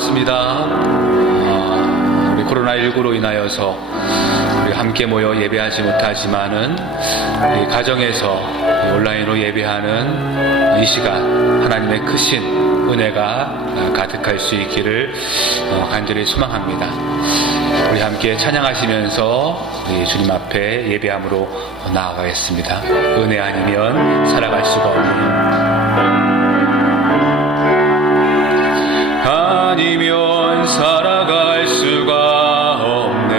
고맙습니다. 우리 코로나19로 인하여서 우리 함께 모여 예배하지 못하지만은 우리 가정에서 온라인으로 예배하는 이 시간 하나님의 크신 은혜가 가득할 수 있기를 간절히 소망합니다. 우리 함께 찬양하시면서 우리 주님 앞에 예배함으로 나아가겠습니다. 은혜 아니면 살아갈 수가 없는, 아니면 살아갈 수가 없네.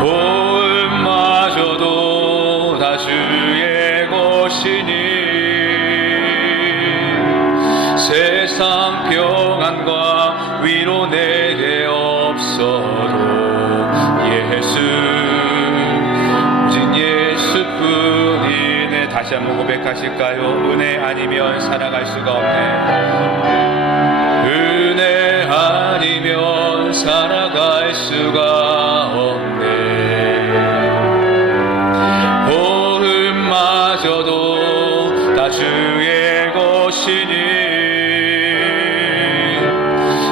호흡마저도 다 주의 것이니 세상 평안과 위로 내게 없어도 예수, 오직 예수뿐이네. 다시 한번 고백하실까요? 은혜 아니면 살아갈 수가 없네. 은혜 아니면 살아갈 수가 없네. 호흡마저도 다 주의 것이니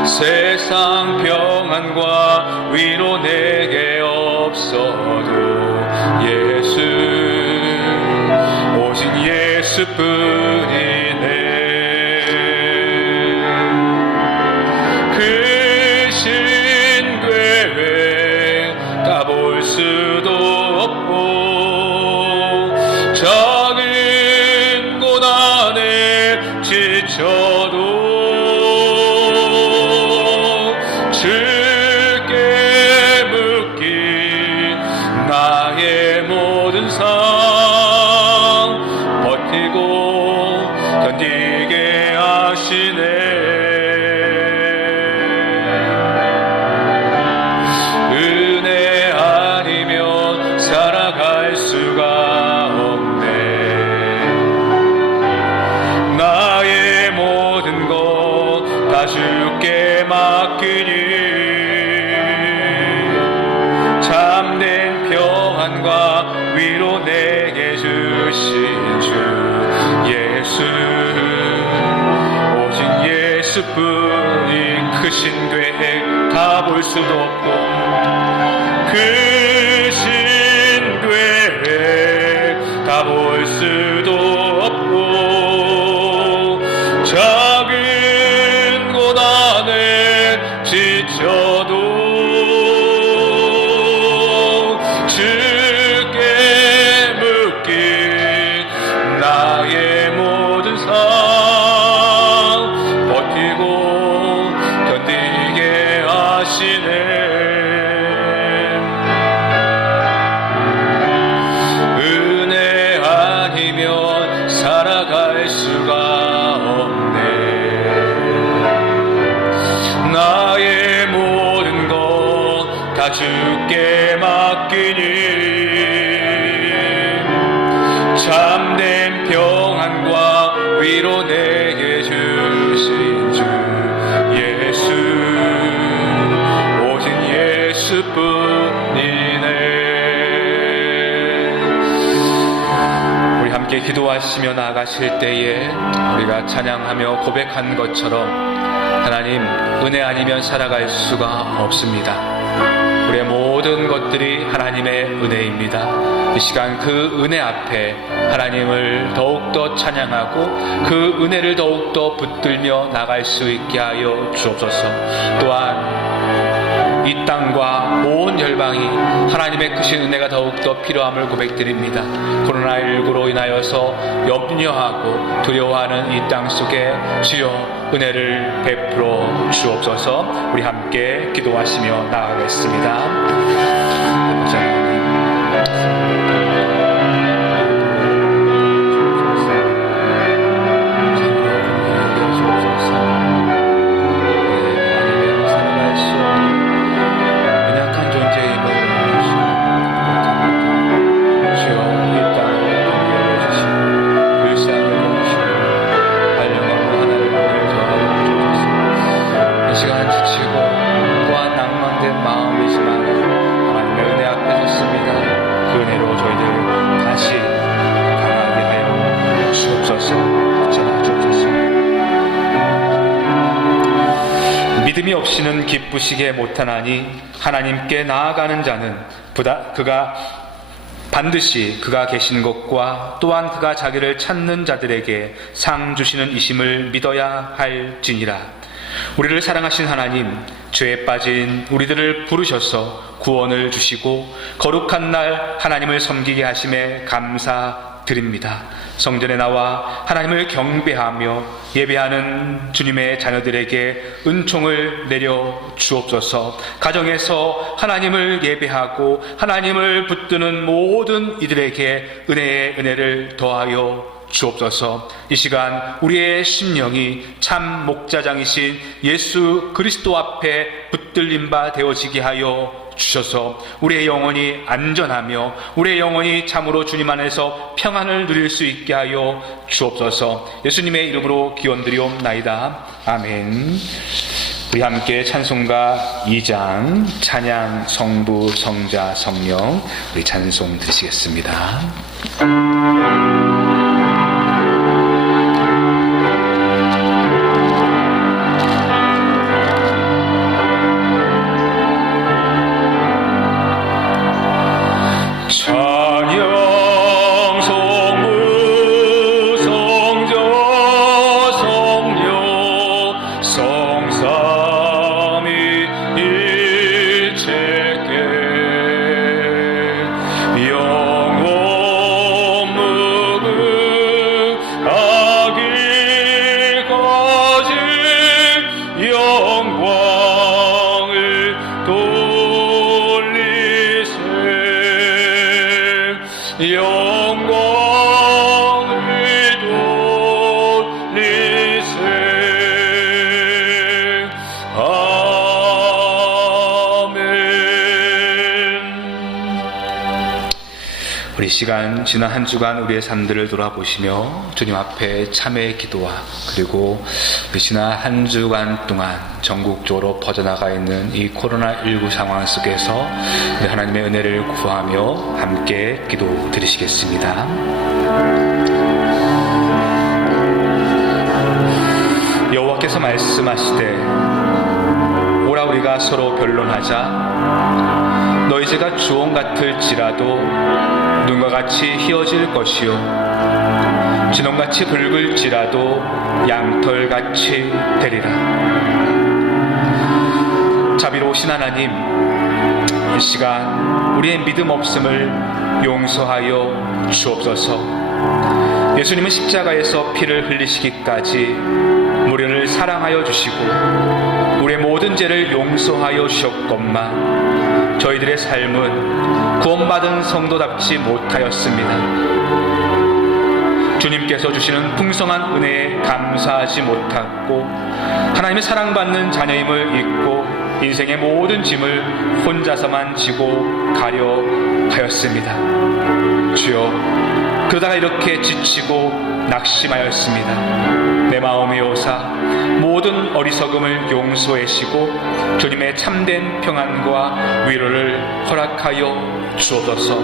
세상 평안과 위로 내게 없어도 예수, 오직 예수뿐이네. 크신 계획 까볼 수도 없고 작은 고난에 지쳐도 주께 묻기 나의 모든 삶 버티고 견디게 하시네. 은혜 아니면 살아갈 수가 없네. 나의 모든 것 다 주께 맡기니 참된 평안과 위로 내게 주신 주 예수, 오직 예수뿐이 크신 계획 다 볼 수도 없고 크신 계획 다 볼 수도 없고 작은 고난에 지쳐도 주께 묻기 나의 모든 삶 버티고 견디게 하시네. 은혜 아니면 살아갈 수가 없네. 나의 모든 것 다 주께 맡기니 참된 평안과 위로 내게 주신 주 예수, 오직 예수뿐이네. 우리 함께 기도하시며 나아가실 때에 우리가 찬양하며 고백한 것처럼 하나님, 은혜 아니면 살아갈 수가 없습니다. 우리의 모든 것들이 하나님의 은혜입니다. 이 시간 그 은혜 앞에 하나님을 더욱더 찬양하고 그 은혜를 더욱더 붙들며 나갈 수 있게 하여 주옵소서. 또한 이 땅과 온 열방이 하나님의 크신 은혜가 더욱더 필요함을 고백드립니다. 코로나19로 인하여서 염려하고 두려워하는 이 땅 속에 주여 은혜를 베풀어 주옵소서. 우리 함께 기도하시며 나아가겠습니다. 아버지 마음이지만 하나님의 은혜 앞에 섰습니다. 그 은혜로 저희들 믿음이 없이는 기쁘시게 못하나니 하나님께 나아가는 자는 반드시 그가 계신 것과 또한 그가 자기를 찾는 자들에게 상 주시는 이심을 믿어야 할지니라. 우리를 사랑하신 하나님, 죄에 빠진 우리들을 부르셔서 구원을 주시고 거룩한 날 하나님을 섬기게 하심에 감사드립니다. 성전에 나와 하나님을 경배하며 예배하는 주님의 자녀들에게 은총을 내려 주옵소서. 가정에서 하나님을 예배하고 하나님을 붙드는 모든 이들에게 은혜의 은혜를 더하여 주옵소서. 이 시간 우리의 심령이 참 목자장이신 예수 그리스도 앞에 붙들림 바 되어지게 하여 주셔서 우리의 영혼이 안전하며 우리의 영혼이 참으로 주님 안에서 평안을 누릴 수 있게 하여 주옵소서. 예수님의 이름으로 기원드리옵나이다. 아멘. 우리 함께 찬송가 2장 찬양 성부 성자 성령 우리 찬송 드리시겠습니다. 우리 시간 지난 한 주간 우리의 삶들을 돌아보시며 주님 앞에 참회의 기도와 그리고 우리 지난 한 주간 동안 전국적으로 퍼져나가 있는 이 코로나19 상황 속에서 하나님의 은혜를 구하며 함께 기도 드리시겠습니다. 여호와께서 말씀하시되 오라 우리가 서로 변론하자. 너희 죄가 주홍 같을지라도 눈과 같이 희어질 것이요 진홍같이 붉을지라도 양털같이 되리라. 자비로우신 하나님, 이 시간 우리의 믿음 없음을 용서하여 주옵소서. 예수님은 십자가에서 피를 흘리시기까지 무리를 사랑하여 주시고 우리의 모든 죄를 용서하여 주셨건만 저희들의 삶은 구원받은 성도답지 못하였습니다. 주님께서 주시는 풍성한 은혜에 감사하지 못하고 하나님의 사랑받는 자녀임을 잊고 인생의 모든 짐을 혼자서만 지고 가려 하였습니다. 주여, 그러다가 이렇게 지치고 낙심하였습니다. 내 마음이 오사 모든 어리석음을 용서하시고 주님의 참된 평안과 위로를 허락하여 주옵소서.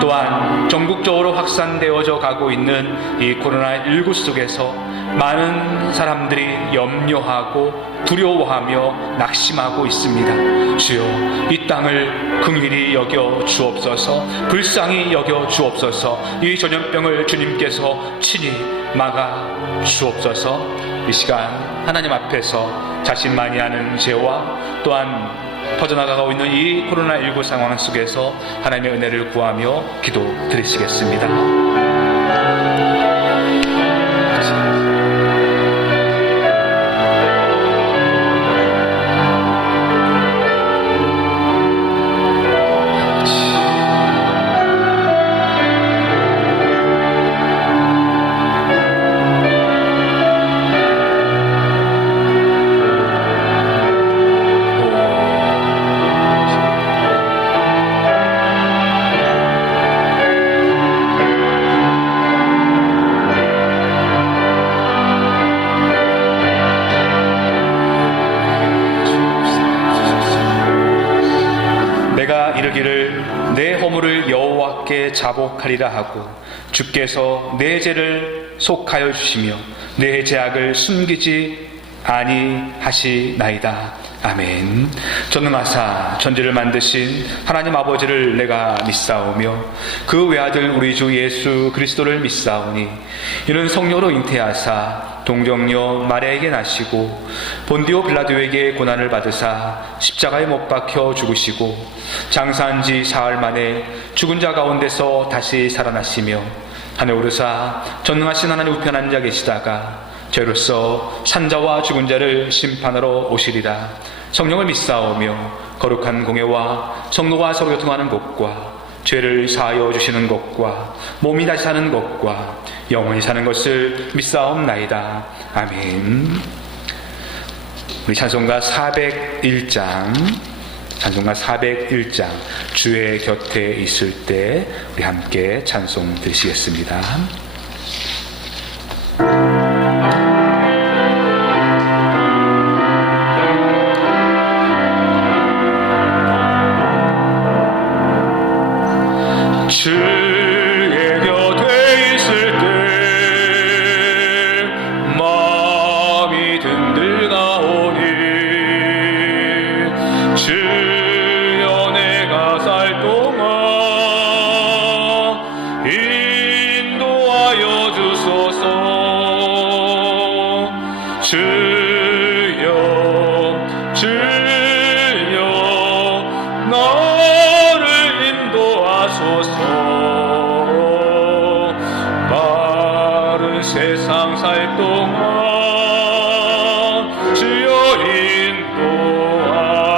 또한 전국적으로 확산되어져 가고 있는 이 코로나19 속에서 많은 사람들이 염려하고 두려워하며 낙심하고 있습니다. 주여, 이 땅을 긍휼히 여겨 주옵소서. 불쌍히 여겨 주옵소서. 이 전염병을 주님께서 친히 막아 주옵소서. 이 시간 하나님 앞에서 자신만이 아는 죄와 또한 퍼져나가고 있는 이 코로나19 상황 속에서 하나님의 은혜를 구하며 기도 드리시겠습니다. 내 허물을 여호와께 자복하리라 하고 주께서 내 죄를 속하여 주시며 내 죄악을 숨기지 아니하시나이다. 아멘. 전능하사 천지를 만드신 하나님 아버지를 내가 믿사오며 그 외아들 우리 주 예수 그리스도를 믿사오니 이는 성령으로 잉태하사 동정녀 마리아에게 나시고 본디오 빌라도에게 고난을 받으사 십자가에 못 박혀 죽으시고 장사한 지 사흘 만에 죽은 자 가운데서 다시 살아나시며 하늘 오르사 전능하신 하나님 우편 앉아 계시다가 저희로서 산자와 죽은 자를 심판하러 오시리라. 성령을 믿사오며 거룩한 공예와 성도가 서로 교통하는 것과 죄를 사하여 주시는 것과 몸이 다시 사는 것과 영원히 사는 것을 믿사옵나이다. 아멘. 우리 찬송가 401장 주의 곁에 있을 때 우리 함께 찬송 드리시겠습니다. 주의 곁에 있을 때 마음이 든든하오니 주여 내가 살 동안 인도하여 주소서. 주여 나를 인도하소서. 바른 세상 살 동안 주여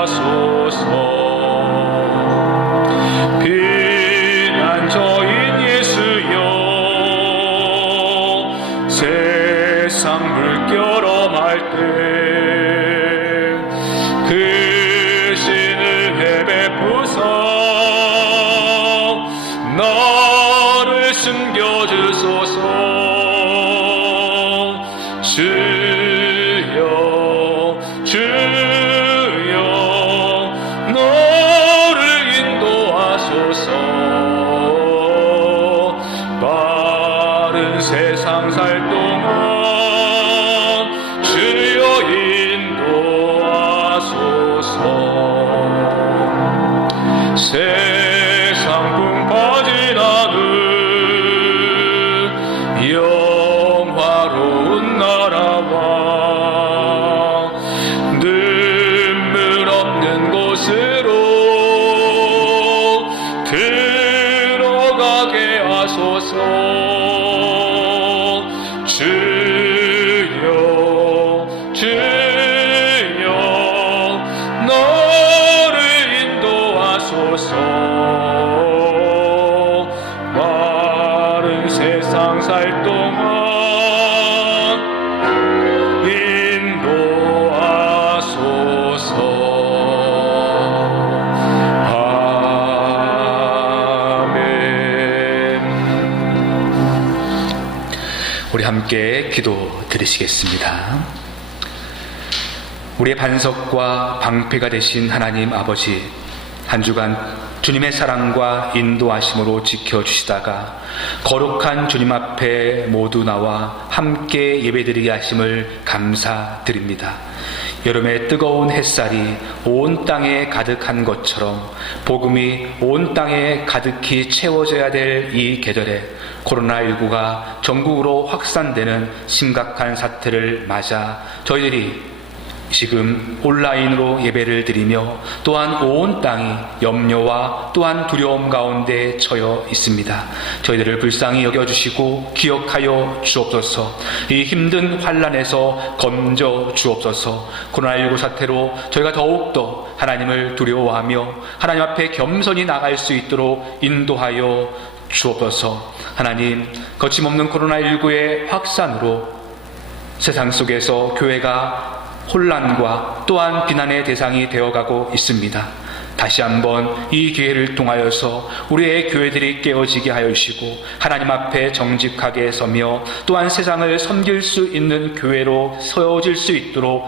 인도하소서. 피난처인 예수여 세상 물결엄 할 때 그 신을 베푸사 나를 숨겨주소서. 주여 나를 인도하소서. 바른 세상 살 동안 주여 인도하소서. 세상 품 빠진 하늘 영화로운 나라와 눈물 없는 곳으로 들어가게 하소서. 주여 나를 인도하소서. 바른 세상 살 동안 인도하소서. 아멘. 우리 함께 기도 드리시겠습니다. 우리의 반석과 방패가 되신 하나님 아버지, 한 주간 주님의 사랑과 인도하심으로 지켜주시다가 거룩한 주님 앞에 모두 나와 함께 예배드리게 하심을 감사드립니다. 여름의 뜨거운 햇살이 온 땅에 가득한 것처럼 복음이 온 땅에 가득히 채워져야 될 이 계절에 코로나19가 전국으로 확산되는 심각한 사태를 맞아 저희들이 지금 온라인으로 예배를 드리며 또한 온 땅이 염려와 또한 두려움 가운데 처해 있습니다. 저희들을 불쌍히 여겨주시고 기억하여 주옵소서. 이 힘든 환난에서 건져 주옵소서. 코로나19 사태로 저희가 더욱더 하나님을 두려워하며 하나님 앞에 겸손히 나갈 수 있도록 인도하여 주옵소서. 하나님, 거침없는 코로나19의 확산으로 세상 속에서 교회가 혼란과 또한 비난의 대상이 되어가고 있습니다. 다시 한번 이 기회를 통하여서 우리의 교회들이 깨어지게 하여 주시고 하나님 앞에 정직하게 서며 또한 세상을 섬길 수 있는 교회로 세워질 수 있도록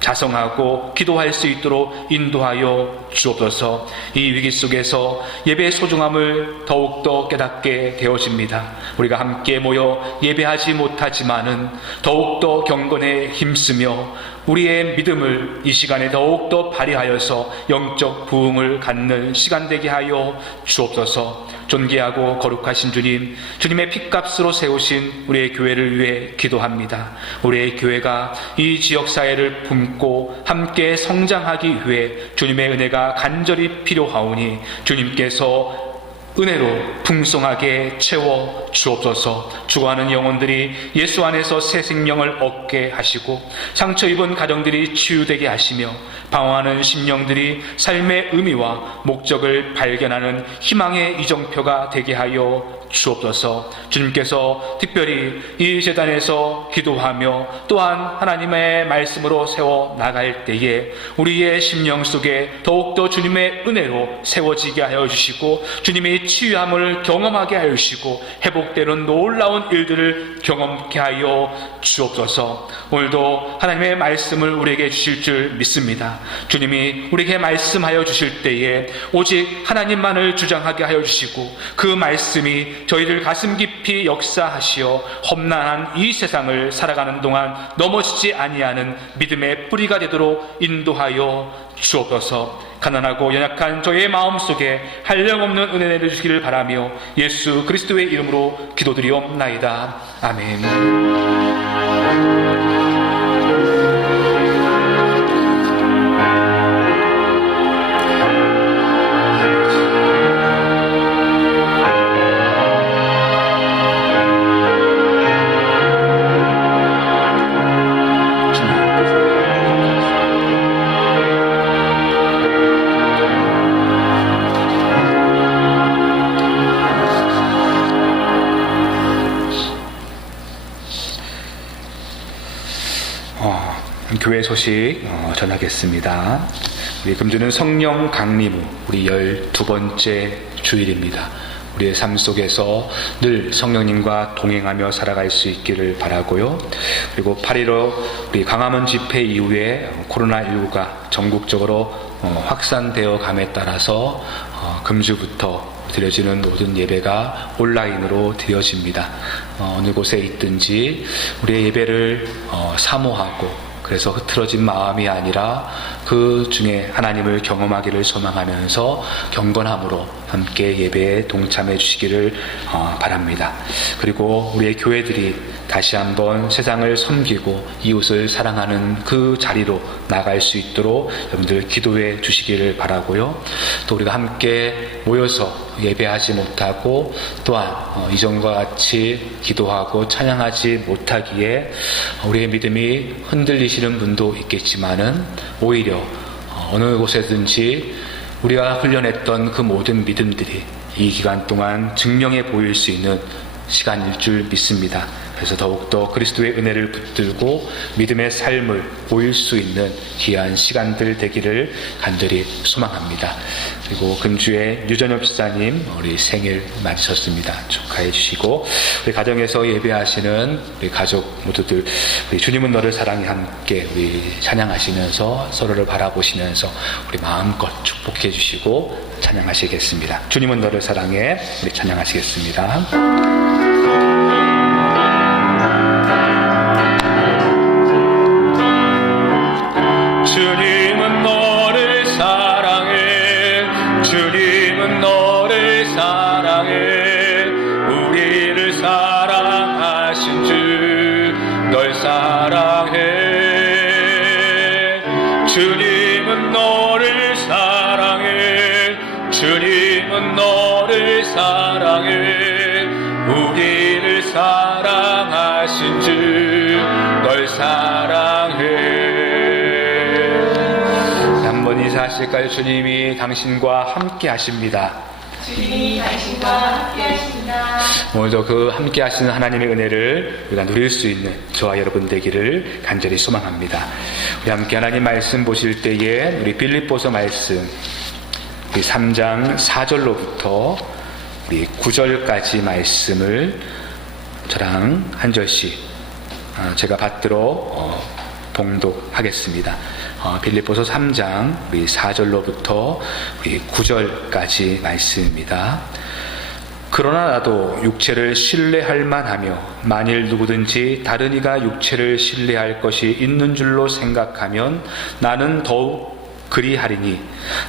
자성하고 기도할 수 있도록 인도하여 주옵소서. 이 위기 속에서 예배의 소중함을 더욱더 깨닫게 되어집니다. 우리가 함께 모여 예배하지 못하지만은 더욱더 경건에 힘쓰며 우리의 믿음을 이 시간에 더욱더 발휘하여서 영적 부흥을 갖는 시간 되게 하여 주옵소서. 존귀하고 거룩하신 주님, 주님의 핏값으로 세우신 우리의 교회를 위해 기도합니다. 우리의 교회가 이 지역사회를 품고 함께 성장하기 위해 주님의 은혜가 간절히 필요하오니 주님께서 은혜로 풍성하게 채워 주옵소서. 죽어가는 영혼들이 예수 안에서 새 생명을 얻게 하시고 상처 입은 가정들이 치유되게 하시며 방황하는 심령들이 삶의 의미와 목적을 발견하는 희망의 이정표가 되게 하여 주옵소서. 주님께서 특별히 이 제단에서 기도하며 또한 하나님의 말씀으로 세워 나갈 때에 우리의 심령 속에 더욱더 주님의 은혜로 세워지게 하여 주시고 주님의 치유함을 경험하게 하여 주시고 회복되는 놀라운 일들을 경험케 하여 주옵소서. 오늘도 하나님의 말씀을 우리에게 주실 줄 믿습니다. 주님이 우리에게 말씀하여 주실 때에 오직 하나님만을 주장하게 하여 주시고 그 말씀이 저희들 가슴 깊이 역사하시어 험난한 이 세상을 살아가는 동안 넘어지지 아니하는 믿음의 뿌리가 되도록 인도하여 주옵소서. 가난하고 연약한 저의 마음속에 한량없는 은혜를 주시기를 바라며 예수 그리스도의 이름으로 기도드리옵나이다. 아멘. 교회 소식 전하겠습니다. 우리 금주는 성령 강림 후 우리 12번째 주일입니다. 우리의 삶 속에서 늘 성령님과 동행하며 살아갈 수 있기를 바라고요. 그리고 8.15 우리 광화문 집회 이후에 코로나19가 전국적으로 확산되어 감에 따라서 금주부터 드려지는 모든 예배가 온라인으로 드려집니다. 어느 곳에 있든지 우리의 예배를 사모하고 그래서 흐트러진 마음이 아니라 그 중에 하나님을 경험하기를 소망하면서 경건함으로 함께 예배에 동참해 주시기를 바랍니다. 그리고 우리의 교회들이 다시 한번 세상을 섬기고 이웃을 사랑하는 그 자리로 나갈 수 있도록 여러분들 기도해 주시기를 바라고요. 또 우리가 함께 모여서 예배하지 못하고 또한 이전과 같이 기도하고 찬양하지 못하기에 우리의 믿음이 흔들리시는 분도 있겠지만은 오히려 어느 곳에든지 우리가 훈련했던 그 모든 믿음들이 이 기간 동안 증명해 보일 수 있는 시간일 줄 믿습니다. 그래서 더욱더 그리스도의 은혜를 붙들고 믿음의 삶을 보일 수 있는 귀한 시간들 되기를 간절히 소망합니다. 그리고 금주에 유전엽 집사님 우리 생일 맞으셨습니다. 축하해 주시고 우리 가정에서 예배하시는 우리 가족 모두들 우리 주님은 너를 사랑해 함께 우리 찬양하시면서 서로를 바라보시면서 우리 마음껏 축복해 주시고 찬양하시겠습니다. 주님은 너를 사랑해 우리 찬양하시겠습니다. 주님은 너를 사랑해 주님은 너를 사랑해 우리를 사랑하신 주 널 사랑해 주님은 너를 사랑해 주님은 너를 사랑해 우리를 사랑하신 주 널 사랑해. 인사하실까요? 주님이 당신과 함께 하십니다. 주님이 당신과 함께 하십니다. 오늘도 그 함께 하시는 하나님의 은혜를 우리가 누릴 수 있는 저와 여러분 되기를 간절히 소망합니다. 우리 함께 하나님 말씀 보실 때에 우리 빌립보서 말씀 우리 3장 4절로부터 우리 9절까지 말씀을 저랑 한 절씩 제가 받들어 봉독하겠습니다. 빌립보서 3장 우리 4절로부터 우리 9절까지 말씀입니다. 그러나 나도 육체를 신뢰할 만하며 만일 누구든지 다른 이가 육체를 신뢰할 것이 있는 줄로 생각하면 나는 더욱 그리하리니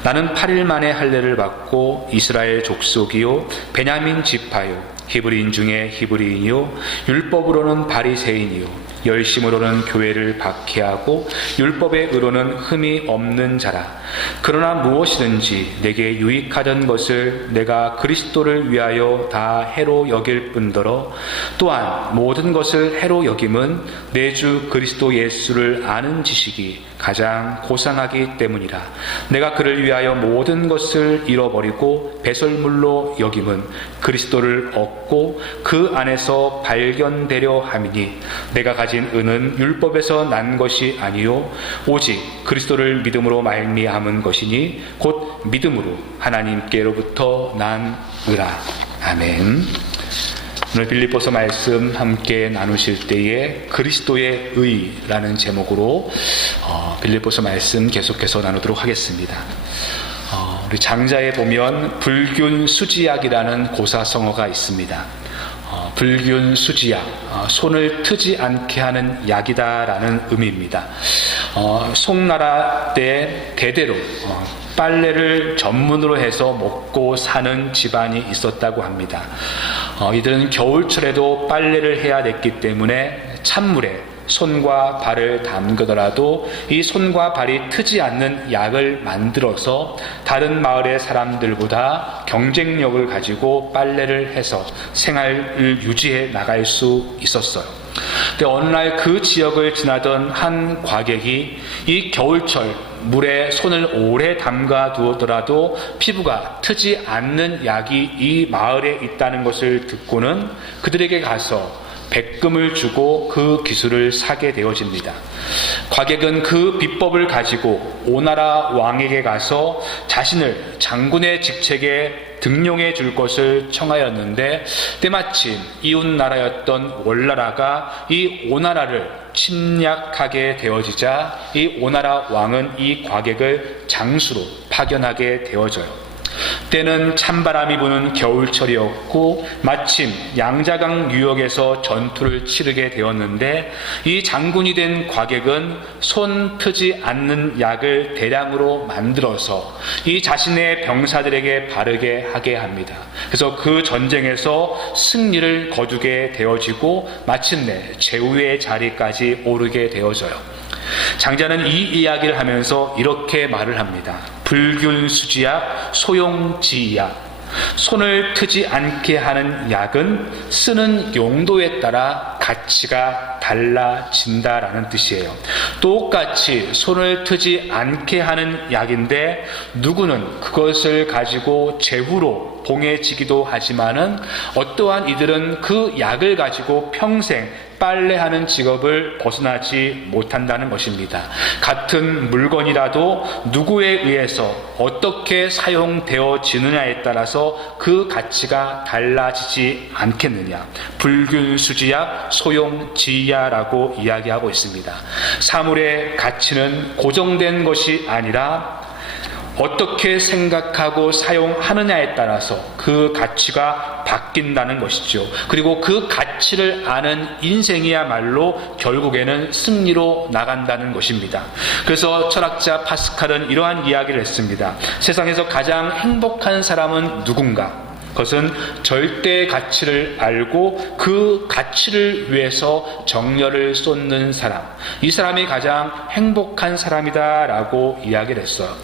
나는 8일 만에 할례를 받고 이스라엘 족속이요 베냐민 지파요 히브리인 중에 히브리인이요 율법으로는 바리새인이요 열심으로는 교회를 박해하고 율법의 의로는 흠이 없는 자라. 그러나 무엇이든지 내게 유익하던 것을 내가 그리스도를 위하여 다 해로 여길 뿐더러 또한 모든 것을 해로 여김은 내 주 그리스도 예수를 아는 지식이 가장 고상하기 때문이라. 내가 그를 위하여 모든 것을 잃어버리고 배설물로 여김은 그리스도를 얻고 그 안에서 발견되려 함이니 내가 가진 은은 율법에서 난 것이 아니요 오직 그리스도를 믿음으로 말미암은 것이니 곧 믿음으로 하나님께로부터 난 의라. 아멘. 오늘 빌립보서 말씀 함께 나누실 때에 그리스도의 의라는 제목으로 빌립보서 말씀 계속해서 나누도록 하겠습니다. 우리 장자에 보면 불균수지약이라는 고사성어가 있습니다. 불균수지약, 손을 트지 않게 하는 약이다라는 의미입니다. 송나라 때 대대로 빨래를 전문으로 해서 먹고 사는 집안이 있었다고 합니다. 이들은 겨울철에도 빨래를 해야 됐기 때문에 찬물에 손과 발을 담그더라도 이 손과 발이 트지 않는 약을 만들어서 다른 마을의 사람들보다 경쟁력을 가지고 빨래를 해서 생활을 유지해 나갈 수 있었어요. 근데 어느 날 그 지역을 지나던 한 과객이 이 겨울철 물에 손을 오래 담가 두었더라도 피부가 트지 않는 약이 이 마을에 있다는 것을 듣고는 그들에게 가서 백금을 주고 그 기술을 사게 되어집니다. 과객은 그 비법을 가지고 오나라 왕에게 가서 자신을 장군의 직책에 등용해 줄 것을 청하였는데 때마침 이웃 나라였던 월나라가 이 오나라를 침략하게 되어지자 이 오나라 왕은 이 과객을 장수로 파견하게 되어져요. 때는 찬바람이 부는 겨울철이었고 마침 양자강 유역에서 전투를 치르게 되었는데 이 장군이 된 과객은 손 트지 않는 약을 대량으로 만들어서 이 자신의 병사들에게 바르게 하게 합니다. 그래서 그 전쟁에서 승리를 거두게 되어지고 마침내 제후의 자리까지 오르게 되어져요. 장자는 이 이야기를 하면서 이렇게 말을 합니다. 불균수지약, 소용지약. 손을 트지 않게 하는 약은 쓰는 용도에 따라 가치가 달라진다라는 뜻이에요. 똑같이 손을 트지 않게 하는 약인데 누구는 그것을 가지고 제후로 봉해지기도 하지만은 어떠한 이들은 그 약을 가지고 평생 빨래하는 직업을 벗어나지 못한다는 것입니다. 같은 물건이라도 누구에 의해서 어떻게 사용되어지느냐에 따라서 그 가치가 달라지지 않겠느냐. 불균수지야 소용지야라고 이야기하고 있습니다. 사물의 가치는 고정된 것이 아니라 어떻게 생각하고 사용하느냐에 따라서 그 가치가 바뀐다는 것이죠. 그리고 그 가치를 아는 인생이야말로 결국에는 승리로 나간다는 것입니다. 그래서 철학자 파스칼은 이러한 이야기를 했습니다. 세상에서 가장 행복한 사람은 누군가? 그것은 절대 가치를 알고 그 가치를 위해서 정열을 쏟는 사람, 이 사람이 가장 행복한 사람이다라고 이야기를 했어요.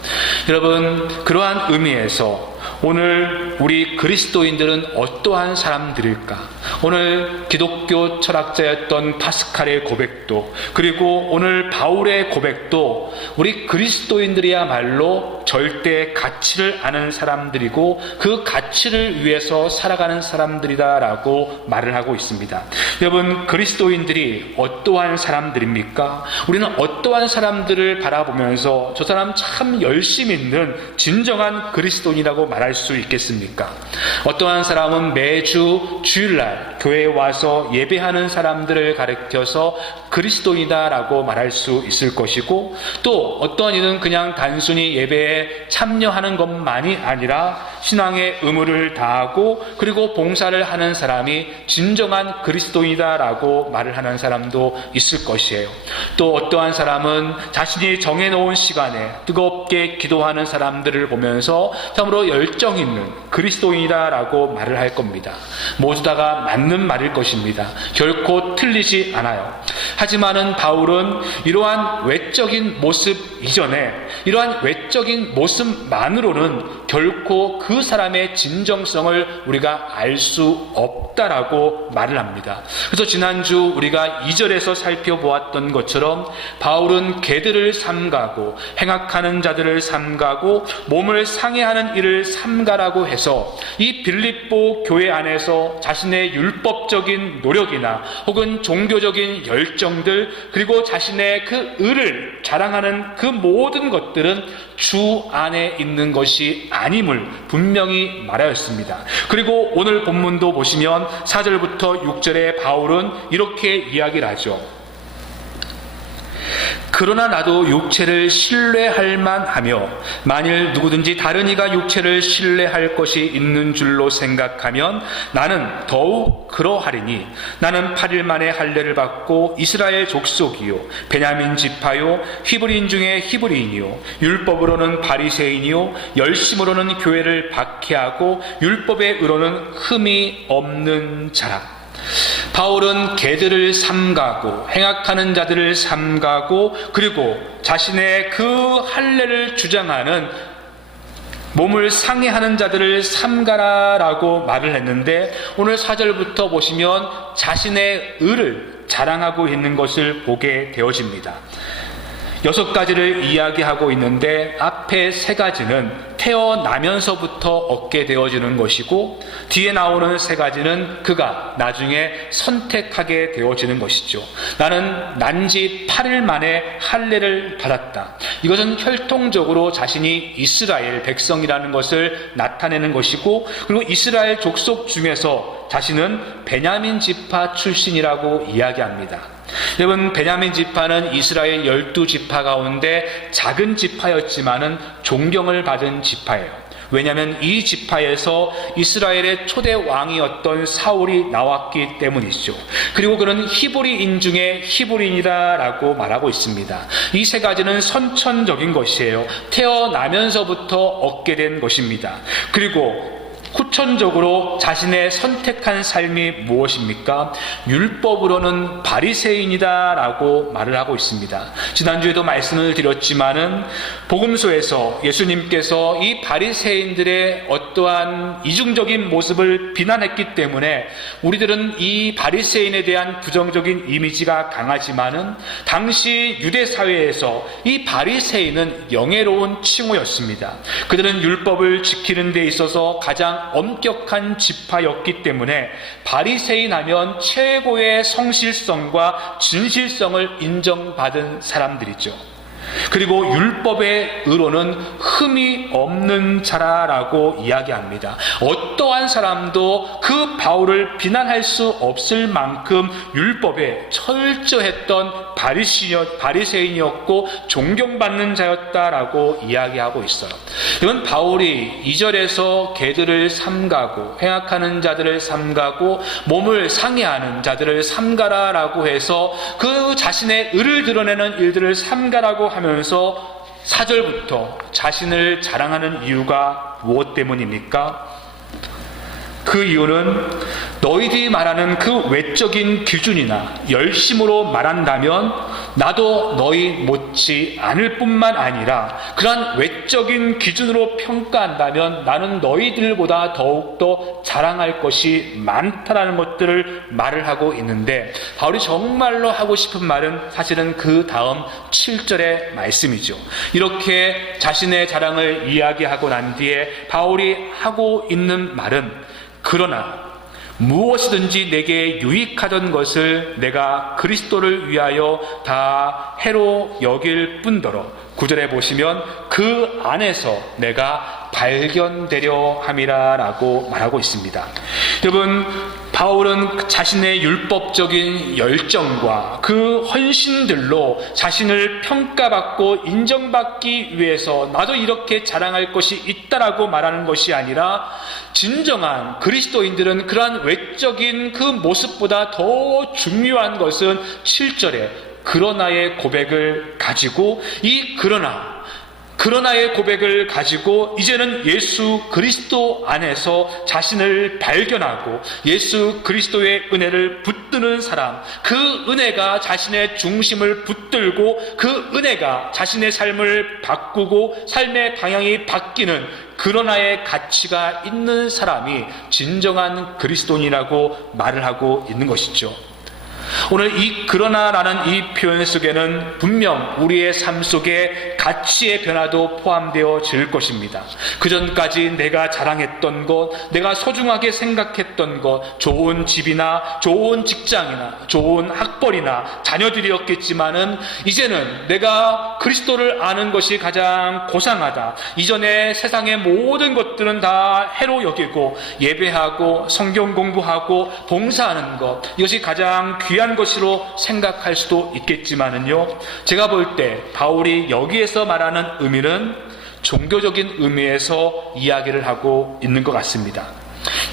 여러분, 그러한 의미에서 오늘 우리 그리스도인들은 어떠한 사람들일까? 오늘 기독교 철학자였던 파스칼의 고백도, 그리고 오늘 바울의 고백도 우리 그리스도인들이야말로 절대 가치를 아는 사람들이고 그 가치를 위해서 살아가는 사람들이다라고 말을 하고 있습니다. 여러분, 그리스도인들이 어떠한 사람들입니까? 우리는 어떠한 사람들을 바라보면서 저 사람 참 열심 있는 진정한 그리스도인이라고 말할 수 있겠습니까? 어떠한 사람은 매주 주일날 교회에 와서 예배하는 사람들을 가리켜서 그리스도인이다라고 말할 수 있을 것이고, 또 어떤 이는 그냥 단순히 예배에 참여하는 것만이 아니라 신앙의 의무를 다하고 그리고 봉사를 하는 사람이 진정한 그리스도인이다라고 말을 하는 사람도 있을 것이에요. 또 어떠한 사람은 자신이 정해놓은 시간에 뜨겁게 기도하는 사람들을 보면서 참으로 열정 있는 그리스도인이다라고 말을 할 겁니다. 모두 다가 맞는 말일 것입니다. 결코 틀리지 않아요. 하지만은 바울은 이러한 외적인 모습 이전에 이러한 외적인 모습만으로는 결코 그 사람의 진정성을 우리가 알 수 없다라고 말을 합니다. 그래서 지난주 우리가 2절에서 살펴보았던 것처럼 바울은 개들을 삼가고 행악하는 자들을 삼가고 몸을 상해하는 일을 삼가라고 해서 이 빌립보 교회 안에서 자신의 율법적인 노력이나 혹은 종교적인 열정들 그리고 자신의 그 의를 자랑하는 그 모든 것들은 주 안에 있는 것이 아님을 분명히 말하였습니다. 그리고 오늘 본문도 보시면 4절부터 6절에 바울은 이렇게 이야기를 하죠. 그러나 나도 육체를 신뢰할 만하며 만일 누구든지 다른 이가 육체를 신뢰할 것이 있는 줄로 생각하면 나는 더욱 그러하리니 나는 8일 만에 할례를 받고 이스라엘 족속이요 베냐민 지파요 히브리인 중에 히브리인이요 율법으로는 바리새인이요 열심으로는 교회를 박해하고 율법의 의로는 흠이 없는 자라. 바울은 개들을 삼가고 행악하는 자들을 삼가고 그리고 자신의 그 할례를 주장하는 몸을 상해하는 자들을 삼가라라고 말을 했는데 오늘 4절부터 보시면 자신의 의를 자랑하고 있는 것을 보게 되어집니다. 6가지를 이야기하고 있는데 앞에 3가지는 태어나면서부터 얻게 되어지는 것이고 뒤에 나오는 3가지는 그가 나중에 선택하게 되어지는 것이죠. 나는 난지 8일 만에 할례를 받았다. 이것은 혈통적으로 자신이 이스라엘 백성이라는 것을 나타내는 것이고 그리고 이스라엘 족속 중에서 자신은 베냐민 지파 출신이라고 이야기합니다. 여러분, 베냐민 지파는 이스라엘 12지파 가운데 작은 지파였지만은 존경을 받은 지파예요. 왜냐하면 이 지파에서 이스라엘의 초대 왕이었던 사울이 나왔기 때문이죠. 그리고 그는 히브리인 중에 히브리인이다라고 말하고 있습니다. 이 3가지는 선천적인 것이에요. 태어나면서부터 얻게 된 것입니다. 그리고 후천적으로 자신의 선택한 삶이 무엇입니까? 율법으로는 바리새인이다라고 말을 하고 있습니다. 지난주에도 말씀을 드렸지만은 복음서에서 예수님께서 이 바리새인들의 어떠한 이중적인 모습을 비난했기 때문에 우리들은 이 바리새인에 대한 부정적인 이미지가 강하지만은 당시 유대 사회에서 이 바리새인은 영예로운 칭호였습니다. 그들은 율법을 지키는 데 있어서 가장 엄격한 지파였기 때문에 바리새인 하면 최고의 성실성과 진실성을 인정받은 사람들이죠. 그리고 율법의 의로는 흠이 없는 자라라고 이야기합니다. 어떠한 사람도 그 바울을 비난할 수 없을 만큼 율법에 철저했던 바리새인이었고 존경받는 자였다라고 이야기하고 있어요. 이건 바울이 2절에서 개들을 삼가고 행악하는 자들을 삼가고 몸을 상해하는 자들을 삼가라라고 해서 그 자신의 의를 드러내는 일들을 삼가라고 하면서 4절부터 자신을 자랑하는 이유가 무엇 때문입니까? 그 이유는 너희들이 말하는 그 외적인 기준이나 열심으로 말한다면 나도 너희 못지 않을 뿐만 아니라 그러한 외적인 기준으로 평가한다면 나는 너희들보다 더욱더 자랑할 것이 많다라는 것들을 말을 하고 있는데 바울이 정말로 하고 싶은 말은 사실은 그 다음 7절의 말씀이죠. 이렇게 자신의 자랑을 이야기하고 난 뒤에 바울이 하고 있는 말은 그러나 무엇이든지 내게 유익하던 것을 내가 그리스도를 위하여 다 해로 여길 뿐더러 9절에 보시면 그 안에서 내가 발견되려 함이라 라고 말하고 있습니다. 여러분, 바울은 자신의 율법적인 열정과 그 헌신들로 자신을 평가받고 인정받기 위해서 나도 이렇게 자랑할 것이 있다라고 말하는 것이 아니라, 진정한 그리스도인들은 그러한 외적인 그 모습보다 더 중요한 것은 7절에 그러나의 고백을 가지고, 이 그러나의 고백을 가지고 이제는 예수 그리스도 안에서 자신을 발견하고 예수 그리스도의 은혜를 붙드는 사람, 그 은혜가 자신의 중심을 붙들고 그 은혜가 자신의 삶을 바꾸고 삶의 방향이 바뀌는 그러나의 가치가 있는 사람이 진정한 그리스도인이라고 말을 하고 있는 것이죠. 오늘 이 그러나라는 이 표현 속에는 분명 우리의 삶 속에 가치의 변화도 포함되어질 것입니다. 그전까지 내가 자랑했던 것, 내가 소중하게 생각했던 것, 좋은 집이나 좋은 직장이나 좋은 학벌이나 자녀들이었겠지만은 이제는 내가 그리스도를 아는 것이 가장 고상하다. 이전에 세상의 모든 것들은 다 해로 여기고 예배하고 성경 공부하고 봉사하는 것, 이것이 가장 귀한 것으로 생각할 수도 있겠지만은요, 제가 볼 때 바울이 여기에서 말하는 의미는 종교적인 의미에서 이야기를 하고 있는 것 같습니다.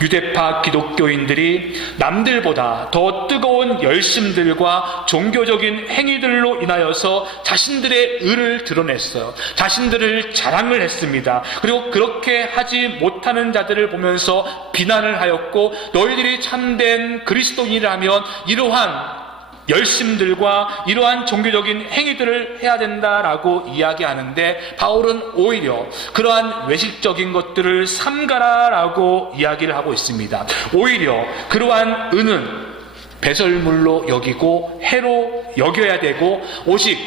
유대파 기독교인들이 남들보다 더 뜨거운 열심들과 종교적인 행위들로 인하여서 자신들의 의를 드러냈어요. 자신들을 자랑을 했습니다. 그리고 그렇게 하지 못하는 자들을 보면서 비난을 하였고, 너희들이 참된 그리스도인이라면 이러한 열심들과 이러한 종교적인 행위들을 해야 된다라고 이야기하는데, 바울은 오히려 그러한 외식적인 것들을 삼가라라고 이야기를 하고 있습니다. 오히려 그러한 은은 배설물로 여기고 해로 여겨야 되고, 오직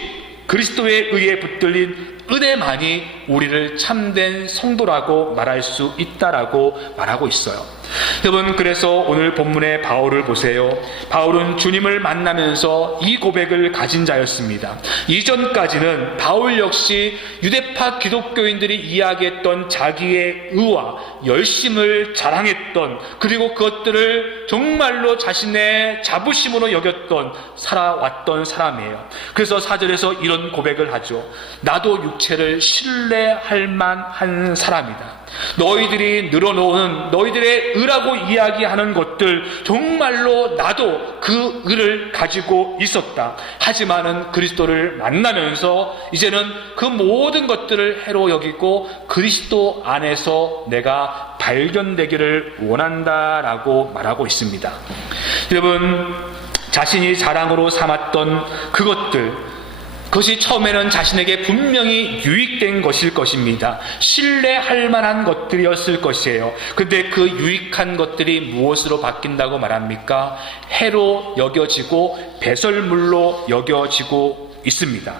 그리스도의 의에 붙들린 은혜만이 우리를 참된 성도라고 말할 수 있다라고 말하고 있어요. 여러분, 그래서 오늘 본문의 바울을 보세요. 바울은 주님을 만나면서 이 고백을 가진 자였습니다. 이전까지는 바울 역시 유대파 기독교인들이 이야기했던 자기의 의와 열심을 자랑했던, 그리고 그것들을 정말로 자신의 자부심으로 여겼던 살아왔던 사람이에요. 그래서 4절에서 이런 고백을 하죠. 나도 육체를 신뢰할 만한 사람이다. 너희들이 늘어놓은 너희들의 의라고 이야기하는 것들, 정말로 나도 그 의를 가지고 있었다. 하지만은 그리스도를 만나면서 이제는 그 모든 것들을 해로 여기고 그리스도 안에서 내가 발견되기를 원한다라고 말하고 있습니다. 여러분, 자신이 자랑으로 삼았던 그것이 처음에는 자신에게 분명히 유익된 것일 것입니다. 신뢰할 만한 것들이었을 것이에요. 근데 그 유익한 것들이 무엇으로 바뀐다고 말합니까? 해로 여겨지고 배설물로 여겨지고 있습니다.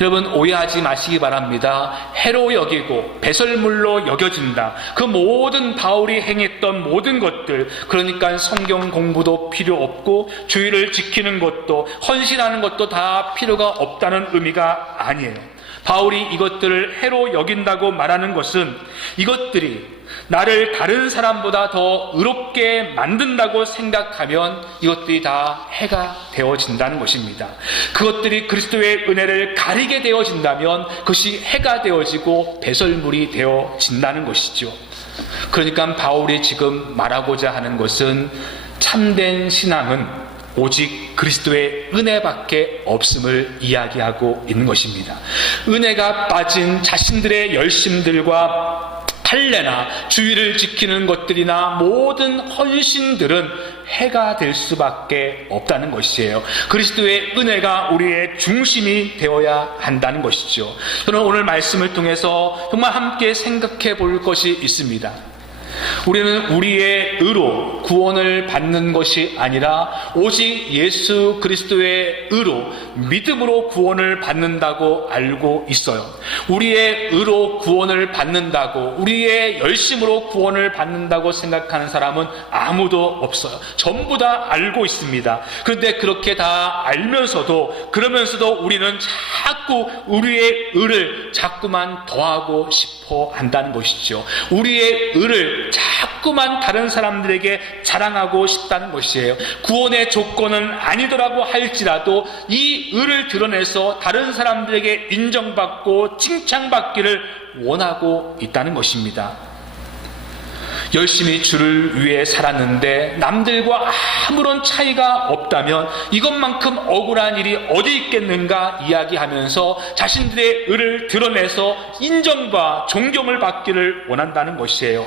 여러분, 오해하지 마시기 바랍니다. 해로 여기고 배설물로 여겨진다. 그 모든 바울이 행했던 모든 것들, 그러니까 성경 공부도 필요 없고 주의를 지키는 것도, 헌신하는 것도 다 필요가 없다는 의미가 아니에요. 바울이 이것들을 해로 여긴다고 말하는 것은 이것들이 나를 다른 사람보다 더 의롭게 만든다고 생각하면 이것들이 다 해가 되어진다는 것입니다. 그것들이 그리스도의 은혜를 가리게 되어진다면 그것이 해가 되어지고 배설물이 되어진다는 것이죠. 그러니까 바울이 지금 말하고자 하는 것은 참된 신앙은 오직 그리스도의 은혜밖에 없음을 이야기하고 있는 것입니다. 은혜가 빠진 자신들의 열심들과 할례나 주의를 지키는 것들이나 모든 헌신들은 해가 될 수밖에 없다는 것이에요. 그리스도의 은혜가 우리의 중심이 되어야 한다는 것이죠. 저는 오늘 말씀을 통해서 정말 함께 생각해 볼 것이 있습니다. 우리는 우리의 의로 구원을 받는 것이 아니라 오직 예수 그리스도의 의로, 믿음으로 구원을 받는다고 알고 있어요. 우리의 의로 구원을 받는다고, 우리의 열심으로 구원을 받는다고 생각하는 사람은 아무도 없어요. 전부 다 알고 있습니다. 그런데 그렇게 다 알면서도, 그러면서도 우리는 자꾸 우리의 의를 자꾸만 더하고 싶어 한다는 것이죠. 우리의 의를 의를 자꾸만 다른 사람들에게 자랑하고 싶다는 것이에요. 구원의 조건은 아니더라고 할지라도 이 의를 드러내서 다른 사람들에게 인정받고 칭찬받기를 원하고 있다는 것입니다. 열심히 주를 위해 살았는데 남들과 아무런 차이가 없다면 이것만큼 억울한 일이 어디 있겠는가 이야기하면서 자신들의 의를 드러내서 인정과 존경을 받기를 원한다는 것이에요.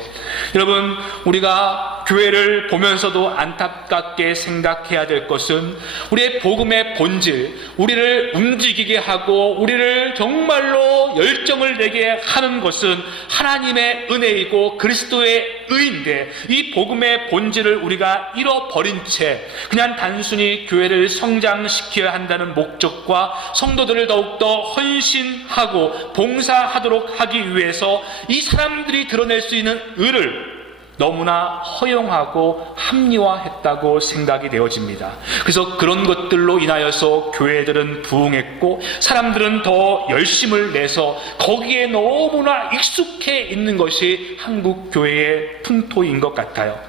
여러분, 우리가 교회를 보면서도 안타깝게 생각해야 될 것은 우리의 복음의 본질, 우리를 움직이게 하고 우리를 정말로 열정을 내게 하는 것은 하나님의 은혜이고 그리스도의 의인데, 이 복음의 본질을 우리가 잃어버린 채 그냥 단순히 교회를 성장시켜야 한다는 목적과 성도들을 더욱더 헌신하고 봉사하도록 하기 위해서 이 사람들이 드러낼 수 있는 의를 너무나 허용하고 합리화했다고 생각이 되어집니다. 그래서 그런 것들로 인하여서 교회들은 부흥했고 사람들은 더 열심을 내서 거기에 너무나 익숙해 있는 것이 한국 교회의 풍토인 것 같아요.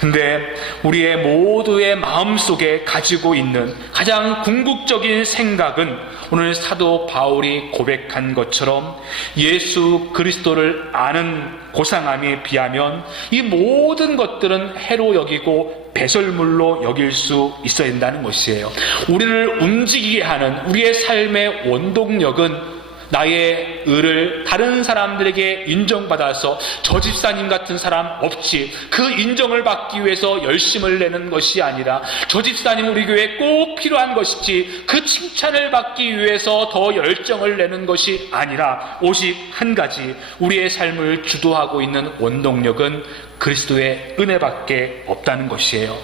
근데 우리의 모두의 마음속에 가지고 있는 가장 궁극적인 생각은 오늘 사도 바울이 고백한 것처럼 예수 그리스도를 아는 고상함에 비하면 이 모든 것들은 해로 여기고 배설물로 여길 수 있어야 된다는 것이에요. 우리를 움직이게 하는 우리의 삶의 원동력은 나의 의를 다른 사람들에게 인정받아서 저 집사님 같은 사람 없지, 그 인정을 받기 위해서 열심을 내는 것이 아니라 저 집사님 우리 교회에 꼭 필요한 것이지 그 칭찬을 받기 위해서 더 열정을 내는 것이 아니라 오직 한 가지, 우리의 삶을 주도하고 있는 원동력은 그리스도의 은혜밖에 없다는 것이에요.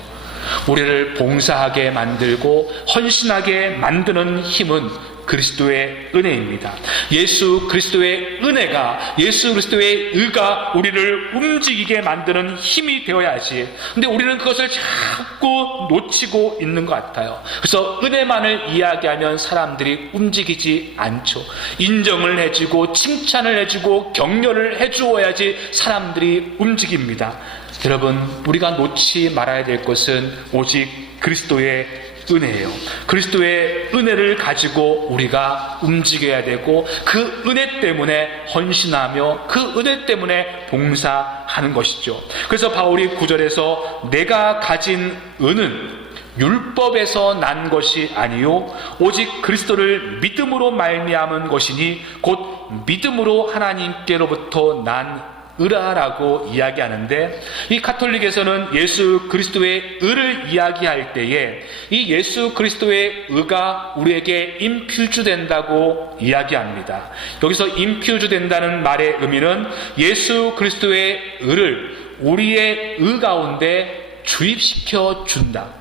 우리를 봉사하게 만들고 헌신하게 만드는 힘은 그리스도의 은혜입니다. 예수 그리스도의 은혜가, 예수 그리스도의 의가 우리를 움직이게 만드는 힘이 되어야지. 근데 우리는 그것을 자꾸 놓치고 있는 것 같아요. 그래서 은혜만을 이야기하면 사람들이 움직이지 않죠. 인정을 해주고 칭찬을 해주고 격려를 해주어야지 사람들이 움직입니다. 여러분, 우리가 놓지 말아야 될 것은 오직 그리스도의 은혜예요. 그리스도의 은혜를 가지고 우리가 움직여야 되고 그 은혜 때문에 헌신하며 그 은혜 때문에 봉사하는 것이죠. 그래서 바울이 9절에서 내가 가진 은은 율법에서 난 것이 아니요 오직 그리스도를 믿음으로 말미암은 것이니 곧 믿음으로 하나님께로부터 난 의라라고 이야기하는데, 이 가톨릭에서는 예수 그리스도의 의를 이야기할 때에 이 예수 그리스도의 의가 우리에게 인퓨즈 된다고 이야기합니다. 여기서 인퓨즈 된다는 말의 의미는 예수 그리스도의 의를 우리의 의 가운데 주입시켜 준다,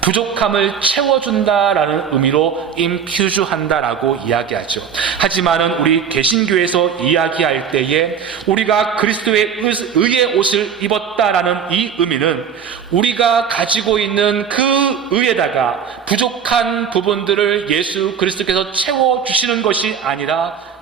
부족함을 채워준다라는 의미로 인퓨즈한다라고 이야기하죠. 하지만은 우리 개신교에서 이야기할 때에 우리가 그리스도의 의의 옷을 입었다라는 이 의미는 우리가 가지고 있는 그 의에다가 부족한 부분들을 예수 그리스도께서 채워주시는 것이 아니라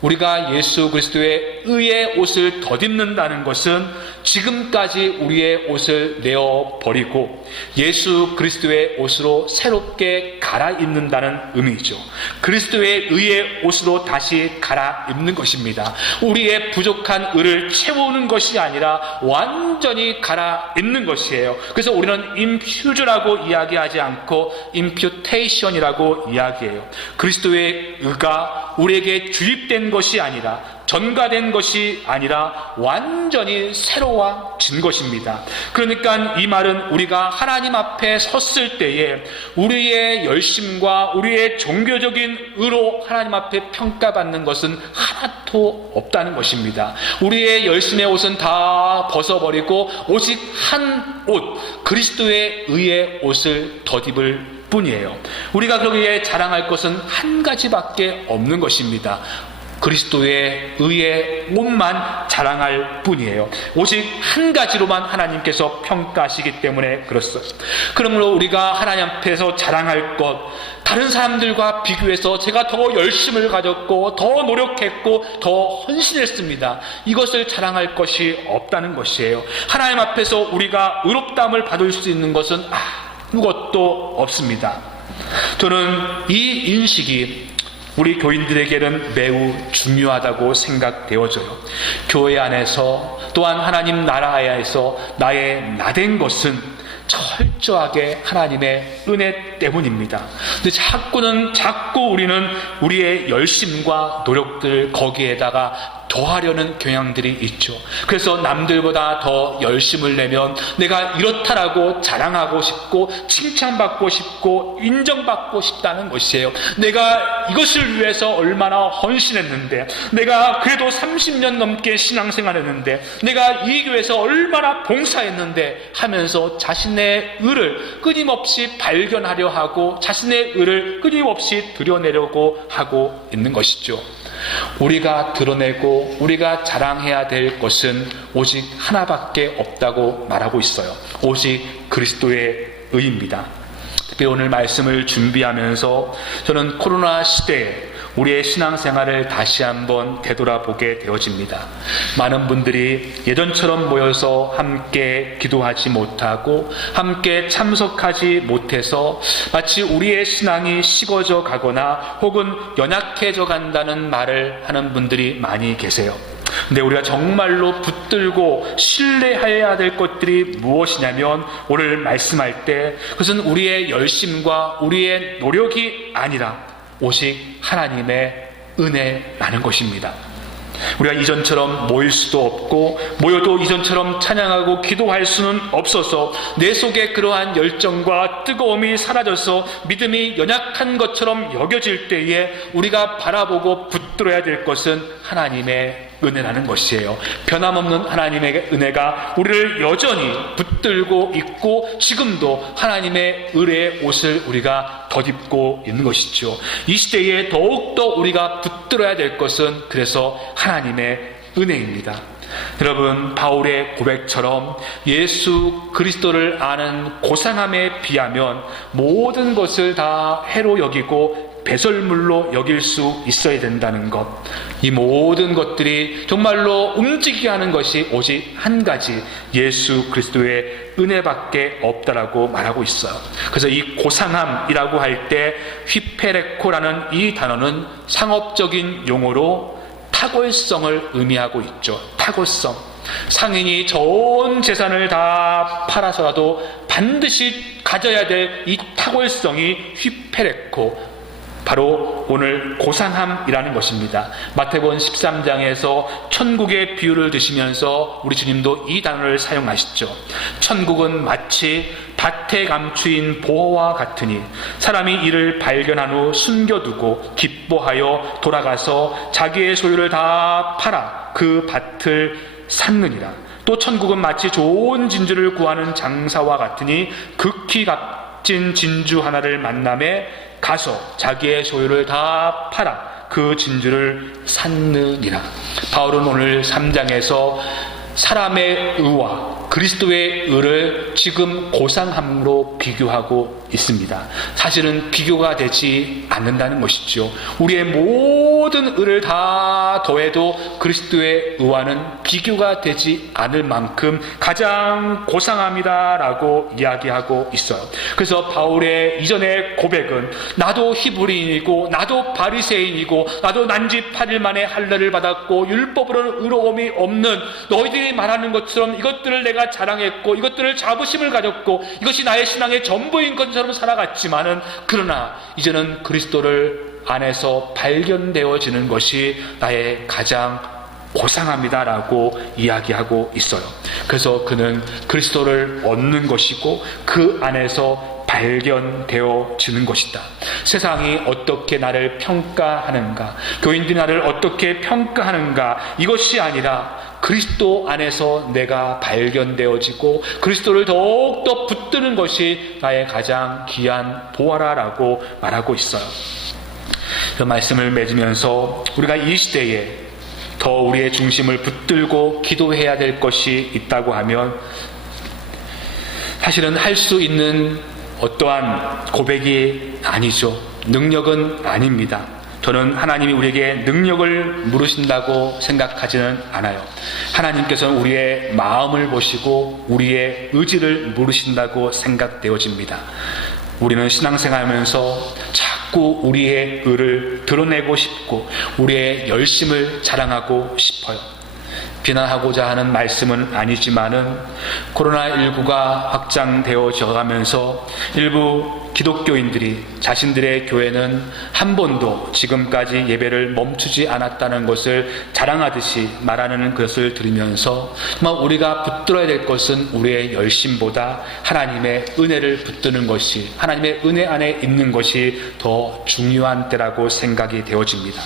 우리가 예수 그리스도의 의의 옷을 덧입는다는 것은 지금까지 우리의 옷을 내어버리고 예수 그리스도의 옷으로 새롭게 갈아입는다는 의미죠. 그리스도의 의의 옷으로 다시 갈아입는 것입니다. 우리의 부족한 의를 채우는 것이 아니라 완전히 갈아입는 것이에요. 그래서 우리는 인퓨즈라고 이야기하지 않고 임퓨테이션이라고 이야기해요. 그리스도의 의가 우리에게 주입된 것이 아니라, 전가된 것이 아니라 완전히 새로워진 것입니다. 그러니까 이 말은 우리가 하나님 앞에 섰을 때에 우리의 열심과 우리의 종교적인 의로 하나님 앞에 평가받는 것은 하나도 없다는 것입니다. 우리의 열심의 옷은 다 벗어버리고 오직 한 옷, 그리스도의 의의 옷을 덧입을 뿐이에요. 우리가 그러기에 자랑할 것은 한 가지밖에 없는 것입니다. 그리스도의 의의 옷만 자랑할 뿐이에요. 오직 한 가지로만 하나님께서 평가하시기 때문에 그렇습니다. 그러므로 우리가 하나님 앞에서 자랑할 것, 다른 사람들과 비교해서 제가 더 열심을 가졌고 더 노력했고 더 헌신했습니다, 이것을 자랑할 것이 없다는 것이에요. 하나님 앞에서 우리가 의롭다함을 받을 수 있는 것은 아무것도 없습니다. 저는 이 인식이 우리 교인들에게는 매우 중요하다고 생각되어져요. 교회 안에서 또한 하나님 나라 안에서 나의 나된 것은 철저하게 하나님의 은혜 때문입니다. 근데 자꾸 우리는 우리의 열심과 노력들 거기에다가 더하려는 경향들이 있죠. 그래서 남들보다 더 열심을 내면 내가 이렇다라고 자랑하고 싶고 칭찬받고 싶고 인정받고 싶다는 것이에요. 내가 이것을 위해서 얼마나 헌신했는데, 내가 그래도 30년 넘게 신앙생활했는데, 내가 이 교회에서 얼마나 봉사했는데 하면서 자신의 의를 끊임없이 발견하려 하고 자신의 의를 끊임없이 드러내려고 하고 있는 것이죠. 우리가 드러내고 우리가 자랑해야 될 것은 오직 하나밖에 없다고 말하고 있어요. 오직 그리스도의 의입니다. 특별히 오늘 말씀을 준비하면서 저는 코로나 시대에 우리의 신앙생활을 다시 한번 되돌아보게 되어집니다. 많은 분들이 예전처럼 모여서 함께 기도하지 못하고 함께 참석하지 못해서 마치 우리의 신앙이 식어져 가거나 혹은 연약해져 간다는 말을 하는 분들이 많이 계세요. 근데 우리가 정말로 붙들고 신뢰해야 될 것들이 무엇이냐면, 오늘 말씀할 때 그것은 우리의 열심과 우리의 노력이 아니라 오직 하나님의 은혜라는 것입니다. 우리가 이전처럼 모일 수도 없고 모여도 이전처럼 찬양하고 기도할 수는 없어서 내 속에 그러한 열정과 뜨거움이 사라져서 믿음이 연약한 것처럼 여겨질 때에 우리가 바라보고 붙들어야 될 것은 하나님의 은혜라는 것이에요. 변함없는 하나님의 은혜가 우리를 여전히 붙들고 있고 지금도 하나님의 의의 옷을 우리가 덧입고 있는 것이죠. 이 시대에 더욱더 우리가 붙들어야 될 것은 그래서 하나님의 은혜입니다. 여러분, 바울의 고백처럼 예수 그리스도를 아는 고상함에 비하면 모든 것을 다 해로 여기고 배설물로 여길 수 있어야 된다는 것, 이 모든 것들이 정말로 움직이게 하는 것이 오직 한 가지, 예수 그리스도의 은혜밖에 없다라고 말하고 있어요. 그래서 이 고상함이라고 할 때 휘페레코라는 이 단어는 상업적인 용어로 탁월성을 의미하고 있죠. 탁월성. 상인이 전 재산을 다 팔아서라도 반드시 가져야 될 이 탁월성이 휘페레코, 바로 오늘 고상함이라는 것입니다. 마태복음 13장에서 천국의 비유를 드시면서 우리 주님도 이 단어를 사용하시죠. 천국은 마치 밭에 감추인 보화와 같으니 사람이 이를 발견한 후 숨겨두고 기뻐하여 돌아가서 자기의 소유를 다 팔아 그 밭을 샀느니라. 또 천국은 마치 좋은 진주를 구하는 장사와 같으니 극히 값진 진주 하나를 만남에 가서 자기의 소유를 다 팔아 그 진주를 샀느니라. 바울은 오늘 3장에서 사람의 의와 그리스도의 의를 지금 고상함으로 비교하고 있습니다. 사실은 비교가 되지 않는다는 것이죠. 우리의 모든 의를 다 더해도 그리스도의 의와는 비교가 되지 않을 만큼 가장 고상함이다라고 이야기하고 있어요. 그래서 바울의 이전의 고백은 나도 히브리인이고 나도 바리새인이고 나도 난지 8일 만에 할례를 받았고 율법으로는 의로움이 없는 너희들이 말하는 것처럼 이것들을 내가 자랑했고 이것들을 자부심을 가졌고 이것이 나의 신앙의 전부인 것처럼 살아갔지만은, 그러나 이제는 그리스도를 안에서 발견되어지는 것이 나의 가장 고상합니다라고 이야기하고 있어요. 그래서 그는 그리스도를 얻는 것이고 그 안에서 발견되어지는 것이다. 세상이 어떻게 나를 평가하는가, 교인들이 나를 어떻게 평가하는가, 이것이 아니라 그리스도 안에서 내가 발견되어지고 그리스도를 더욱더 붙드는 것이 나의 가장 귀한 보화라고 말하고 있어요. 그 말씀을 맺으면서 우리가 이 시대에 더 우리의 중심을 붙들고 기도해야 될 것이 있다고 하면 사실은 할 수 있는 어떠한 고백이 아니죠. 능력은 아닙니다. 저는 하나님이 우리에게 능력을 물으신다고 생각하지는 않아요. 하나님께서는 우리의 마음을 보시고 우리의 의지를 물으신다고 생각되어집니다. 우리는 신앙생활하면서 자꾸 우리의 의를 드러내고 싶고 우리의 열심을 자랑하고 싶어요. 비난하고자 하는 말씀은 아니지만은 코로나19가 확장되어져 가면서 일부 기독교인들이 자신들의 교회는 한 번도 지금까지 예배를 멈추지 않았다는 것을 자랑하듯이 말하는 것을 들으면서 정말 우리가 붙들어야 될 것은 우리의 열심보다 하나님의 은혜를 붙드는 것이, 하나님의 은혜 안에 있는 것이 더 중요한 때라고 생각이 되어집니다.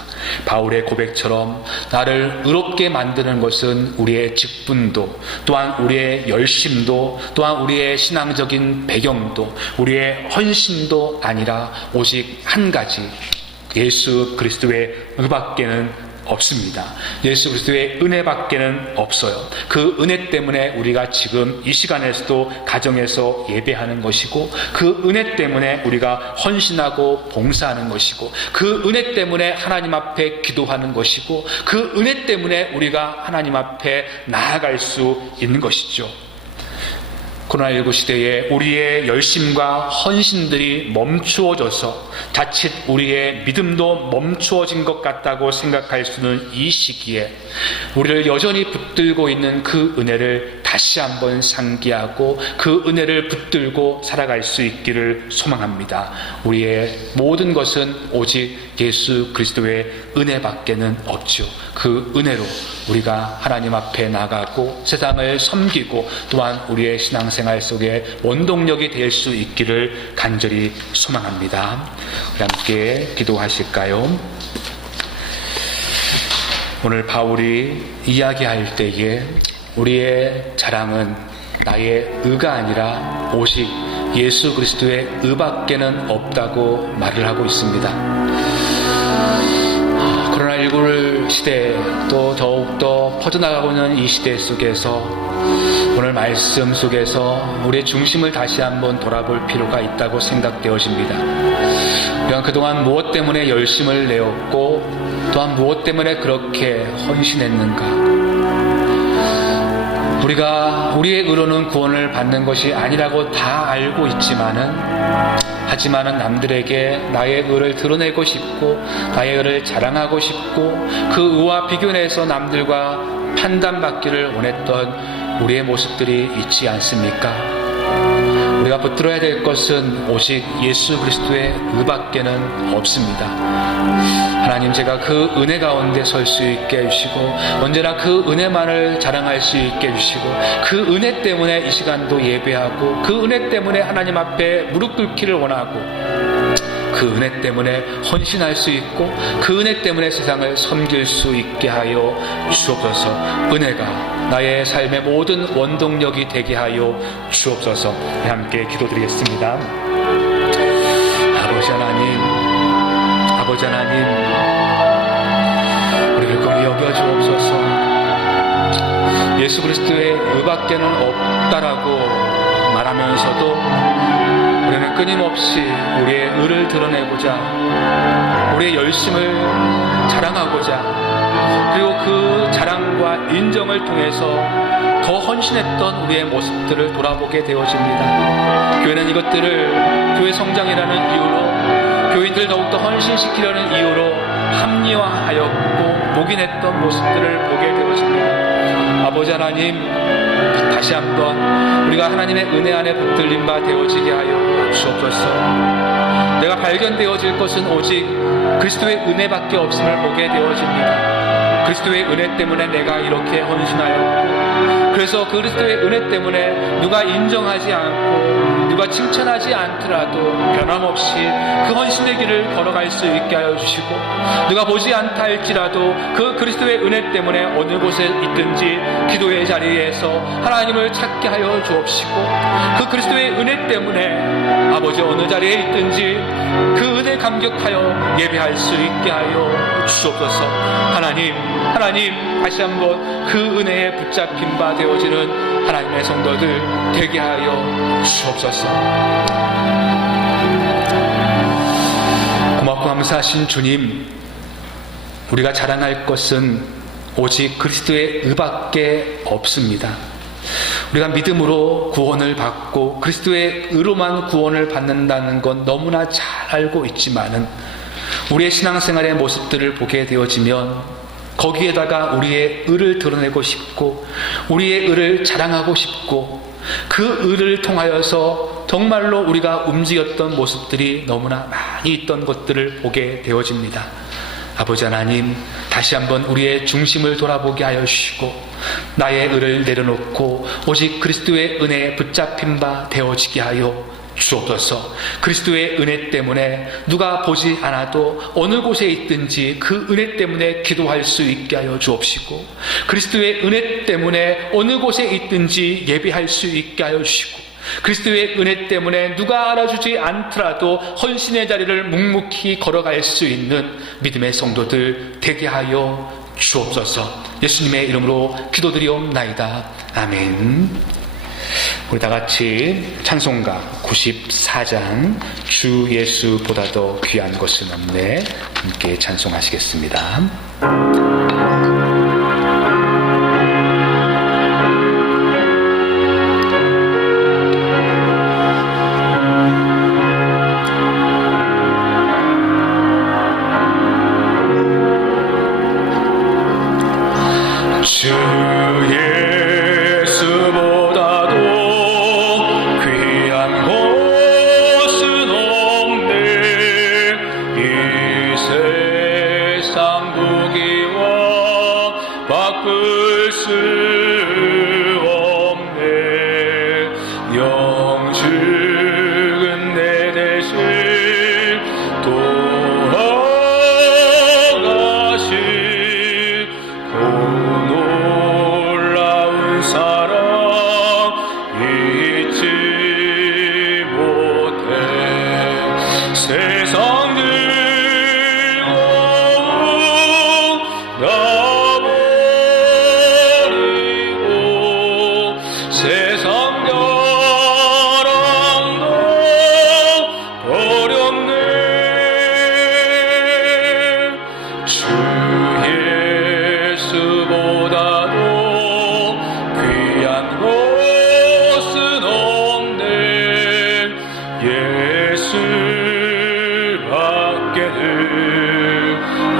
바울의 고백처럼 나를 의롭게 만드는 것은 우리의 직분도, 또한 우리의 열심도, 또한 우리의 신앙적인 배경도, 우리의 헌신도 아니라 오직 한 가지, 예수 그리스도의 의밖에는 없습니다. 예수 그리스도의 은혜밖에는 없어요. 그 은혜 때문에 우리가 지금 이 시간에서도 가정에서 예배하는 것이고, 그 은혜 때문에 우리가 헌신하고 봉사하는 것이고, 그 은혜 때문에 하나님 앞에 기도하는 것이고, 그 은혜 때문에 우리가 하나님 앞에 나아갈 수 있는 것이죠. 코로나19 시대에 우리의 열심과 헌신들이 멈추어져서 자칫 우리의 믿음도 멈추어진 것 같다고 생각할 수 있는 이 시기에 우리를 여전히 붙들고 있는 그 은혜를 다시 한번 상기하고 그 은혜를 붙들고 살아갈 수 있기를 소망합니다. 우리의 모든 것은 오직 예수 그리스도의 은혜밖에는 없죠. 그 은혜로 우리가 하나님 앞에 나가고 세상을 섬기고 또한 우리의 신앙생활 속에 원동력이 될 수 있기를 간절히 소망합니다. 우리 함께 기도하실까요? 오늘 바울이 이야기할 때에 우리의 자랑은 나의 의가 아니라 오직 예수 그리스도의 의밖에는 없다고 말을 하고 있습니다. 코로나19 시대, 또 더욱더 퍼져나가고 있는 이 시대 속에서 오늘 말씀 속에서 우리의 중심을 다시 한번 돌아볼 필요가 있다고 생각되어집니다. 우리가 그동안 무엇 때문에 열심을 내었고 또한 무엇 때문에 그렇게 헌신했는가? 우리가 우리의 의로는 구원을 받는 것이 아니라고 다 알고 하지만은 남들에게 나의 의를 드러내고 싶고 나의 의를 자랑하고 싶고 그 의와 비교해서 남들과 판단받기를 원했던 우리의 모습들이 있지 않습니까? 우리가 붙들어야 될 것은 오직 예수 그리스도의 의밖에는 없습니다. 하나님, 제가 그 은혜 가운데 설 수 있게 해주시고 언제나 그 은혜만을 자랑할 수 있게 해주시고 그 은혜 때문에 이 시간도 예배하고 그 은혜 때문에 하나님 앞에 무릎 꿇기를 원하고 그 은혜 때문에 헌신할 수 있고 그 은혜 때문에 세상을 섬길 수 있게 하여 주옵소서. 은혜가 나의 삶의 모든 원동력이 되게 하여 주옵소서. 함께 기도드리겠습니다. 아버지 하나님, 우리를 거리 여겨 주옵소서. 예수 그리스도의 의밖에는 없다라고 말하면서도 우리는 끊임없이 우리의 의를 드러내고자, 우리의 열심을 자랑하고자, 그리고 그 자랑과 인정을 통해서 더 헌신했던 우리의 모습들을 돌아보게 되어집니다. 교회는 이것들을 교회 성장이라는 이유로, 교인들을 더욱더 헌신시키려는 이유로 합리화하였고 묵인했던 모습들을 보게 되어집니다. 아버지 하나님, 다시 한번 우리가 하나님의 은혜 안에 붙들린 바 되어지게 하여 주옵소서. 내가 발견되어질 것은 오직 그리스도의 은혜밖에 없음을 보게 되어집니다. 그리스도의 은혜 때문에 내가 이렇게 헌신하였고, 그래서 그리스도의 은혜 때문에 누가 인정하지 않고 누가 칭찬하지 않더라도 변함없이 그 헌신의 길을 걸어갈 수 있게 하여 주시고, 누가 보지 않다 할지라도 그 그리스도의 은혜 때문에 어느 곳에 있든지 기도의 자리에서 하나님을 찾게 하여 주옵시고, 그 그리스도의 은혜 때문에 아버지 어느 자리에 있든지 그 은혜 감격하여 예배할 수 있게 하여 주옵소서. 하나님 다시 한번 그 은혜에 붙잡힌 바 되어지는 하나님의 성도들 되게 하여 주옵소서. 고맙고 감사하신 주님, 우리가 자랑할 것은 오직 그리스도의 의밖에 없습니다. 우리가 믿음으로 구원을 받고 그리스도의 의로만 구원을 받는다는 건 너무나 잘 알고 있지만은, 우리의 신앙생활의 모습들을 보게 되어지면 거기에다가 우리의 의를 드러내고 싶고 우리의 의를 자랑하고 싶고, 그 의를 통하여서 정말로 우리가 움직였던 모습들이 너무나 많이 있던 것들을 보게 되어집니다. 아버지 하나님, 다시 한번 우리의 중심을 돌아보게 하여 주시고 나의 의를 내려놓고 오직 그리스도의 은혜에 붙잡힌 바 되어지게 하여 주옵소서. 그리스도의 은혜 때문에 누가 보지 않아도 어느 곳에 있든지 그 은혜 때문에 기도할 수 있게 하여 주옵시고, 그리스도의 은혜 때문에 어느 곳에 있든지 예배할 수 있게 하여 주시고, 그리스도의 은혜 때문에 누가 알아주지 않더라도 헌신의 자리를 묵묵히 걸어갈 수 있는 믿음의 성도들 되게 하여 주옵소서. 예수님의 이름으로 기도드리옵나이다. 아멘. 우리 다 같이 찬송가 94장 주 예수보다 더 귀한 것은 없네, 함께 찬송하시겠습니다. 주 예수보다도 귀한 것은 없네. 이 세상 부귀와 바꿀 수 없네. 영죽은 내 대신 돌아가신 그 놀라운 사랑 잊지 못해. 세상 즐거움 놔버리고 세상 자랑도 어렵네. 주 예수보다도 귀한 것은 없네. 예수밖에는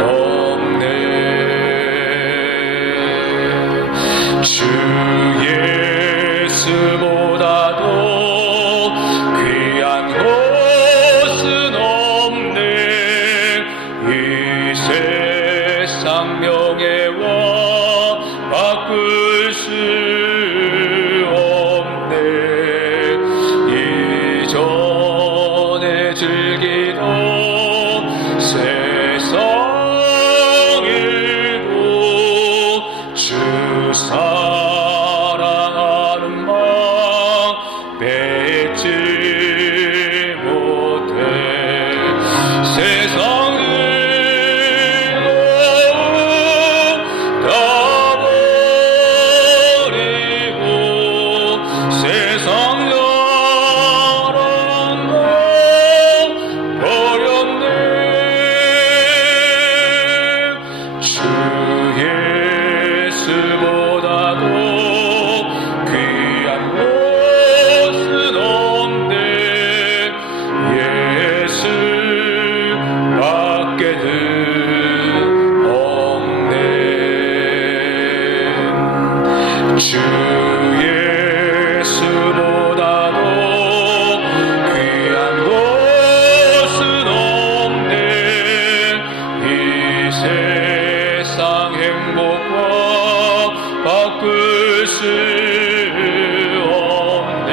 없네. 주 예수보다도 귀한 것은 없네. 이 세상 명예와 바꿀 수 없네. 이전에 즐기던 세상 일도 주 사랑하는 마음 뺏지 못해. 세상 다 버리고 세상 자랑도 어렵네. 주 예수보다도 귀한 것은 없네. 예수밖에는 없네. 주 예수보다도 귀한 것은 없네. 이 세상 행복과 바꿀 수 없네.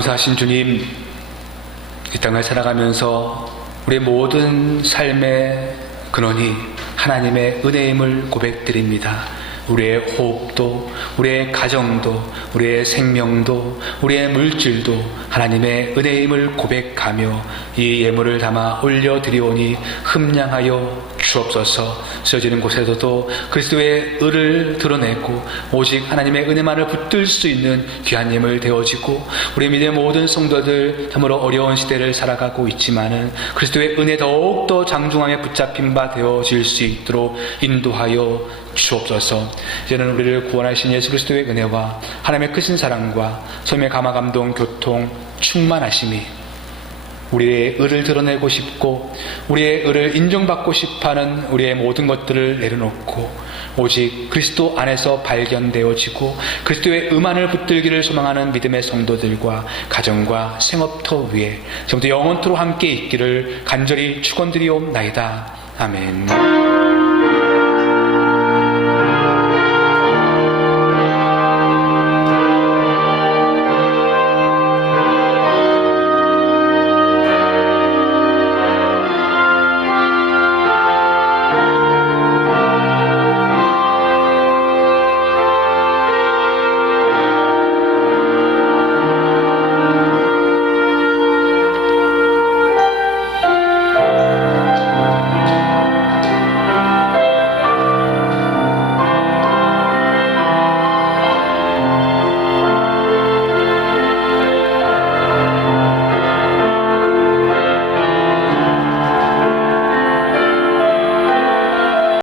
감사하신 주님, 이 땅을 살아가면서 우리의 모든 삶의 근원이 하나님의 은혜임을 고백드립니다. 우리의 호흡도, 우리의 가정도, 우리의 생명도, 우리의 물질도 하나님의 은혜임을 고백하며 이 예물을 담아 올려드리오니 흠량하여 주옵소서. 쓰여지는 곳에서도 그리스도의 의를 드러내고 오직 하나님의 은혜만을 붙들 수 있는 귀한 예물 되어지고, 우리 믿음의 모든 성도들 참으로 어려운 시대를 살아가고 있지만은 그리스도의 은혜 더욱더 장중함에 붙잡힌 바 되어질 수 있도록 인도하여 주옵소서. 이제는 우리를 구원하신 예수 그리스도의 은혜와 하나님의 크신 사랑과 성령의 감화 감동 교통 충만하심이 우리의 의를 드러내고 싶고 우리의 의를 인정받고 싶어하는 우리의 모든 것들을 내려놓고 오직 그리스도 안에서 발견되어지고 그리스도의 의만을 붙들기를 소망하는 믿음의 성도들과 가정과 생업터 위에 지금부터 영원토록 함께 있기를 간절히 축원드리옵나이다. 아멘.